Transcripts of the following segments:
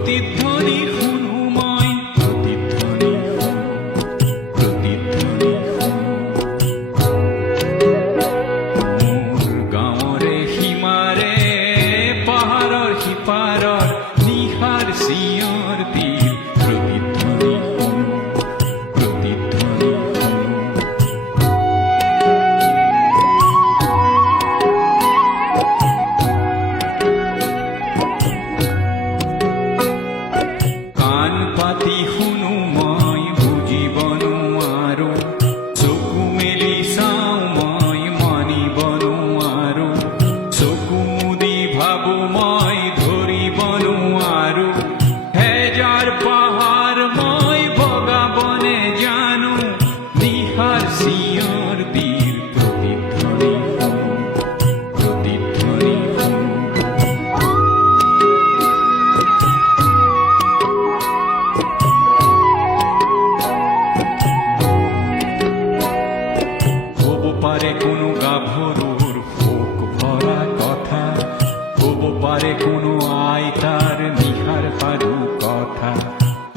প্ৰতিধ্বনি শুনো মই, প্ৰতিধ্বনি শুনো, প্ৰতিধ্বনি শুনো। মোৰ গাঁৱৰে সীমাৰে পাহাৰৰ সিপাৰৰ নিশাৰ চিঞৰ তীৰ, প্ৰতিধ্বনি শুনো, প্ৰতিধ্বনি শুনো। কাণ পাতি শুনো মই, বুজিব নোৱাৰো, চকু মেলি চাওঁ মই, মানিব নোৱাৰো, চকু মুদি ভাবো মই, ধৰিব নোৱাৰো। হেজাৰ পাহাৰ মই বগাবনে জানো, নিশাৰ চিঞৰ তীৰ, প্ৰতিধ্বনি শুনো, প্ৰতিধ্বনি শুনো। হ'ব পাৰে কোনো গাভৰুৰ শোক ভৰা কথা, হ'ব পাৰে কোনো আইতাৰ নিশাৰ সাধু কথা,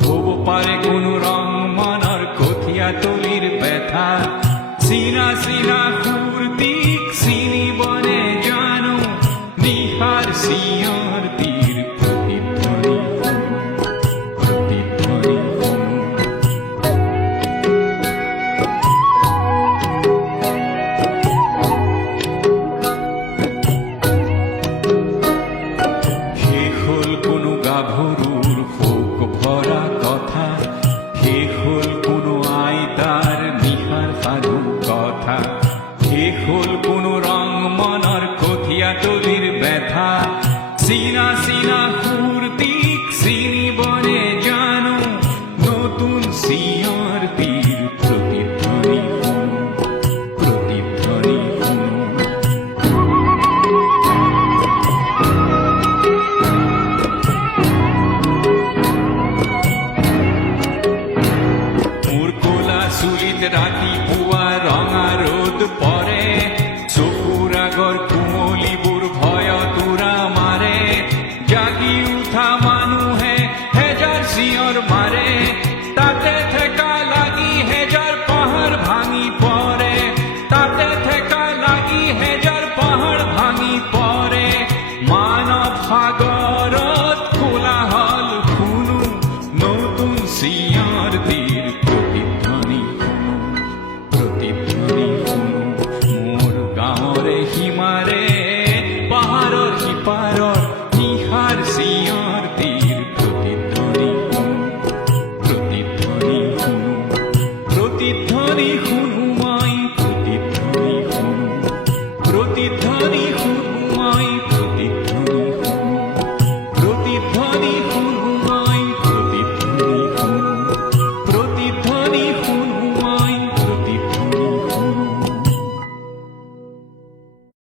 হ'ব পাৰে কোনো ৰং মনৰ কঠীয়া তলিৰ ব্যথা। চিনা চিনা সুৰটিক চিনিবনে জানো, নিশাৰ চিঞৰ তীৰ, প্ৰতিধ্বনি শুনো, প্ৰতিধ্বনি শুনো। শেষ হ'ল কোনো গাভৰুৰ শোক ভৰা কথা, শেষ হ'ল কোনো আইতাৰ নিশাৰ সাধু কথা, শেষ হ'ল কোনো ৰং মনৰ কঠীয়া তলিৰ ব্যথা। চিনা চিনা সুৰটিক চিনিবনে জানো, নতুন চিঞৰ তীৰ, প্ৰতিধ্বনি শুনো, প্ৰতিধ্বনি শুনো। মোৰ ক'লা চুলিত ৰাতিপুৱা ৰঙা ৰ'দ পৰে, চকুৰ আগৰ কুমলিবোৰ ভয়ত উৰা মাৰে। জাগি উঠা মানুহে হেজাৰ চিঞৰ মাৰে, তাতে ঠেকা লাগি হেজাৰ পাহাৰ ভাঙি পৰে, তাতে ঠেকা লাগি হেজাৰ পাহাৰ ভাঙি পৰে। মানৱ সাগৰত কোলাহল শুনো, নতুন চিঞৰ তীৰ, প্ৰতিধ্বনি শুনো, প্ৰতিধ্বনি শুনো। মোৰ গাঁৱৰে সীমাৰে পাহাৰৰ সিপাৰৰ নিশাৰ চিঞৰ তীৰ, প্ৰতিধ্বনি শুনো, প্ৰতিধ্বনি শুনো, প্ৰতিধ্বনি শুনো।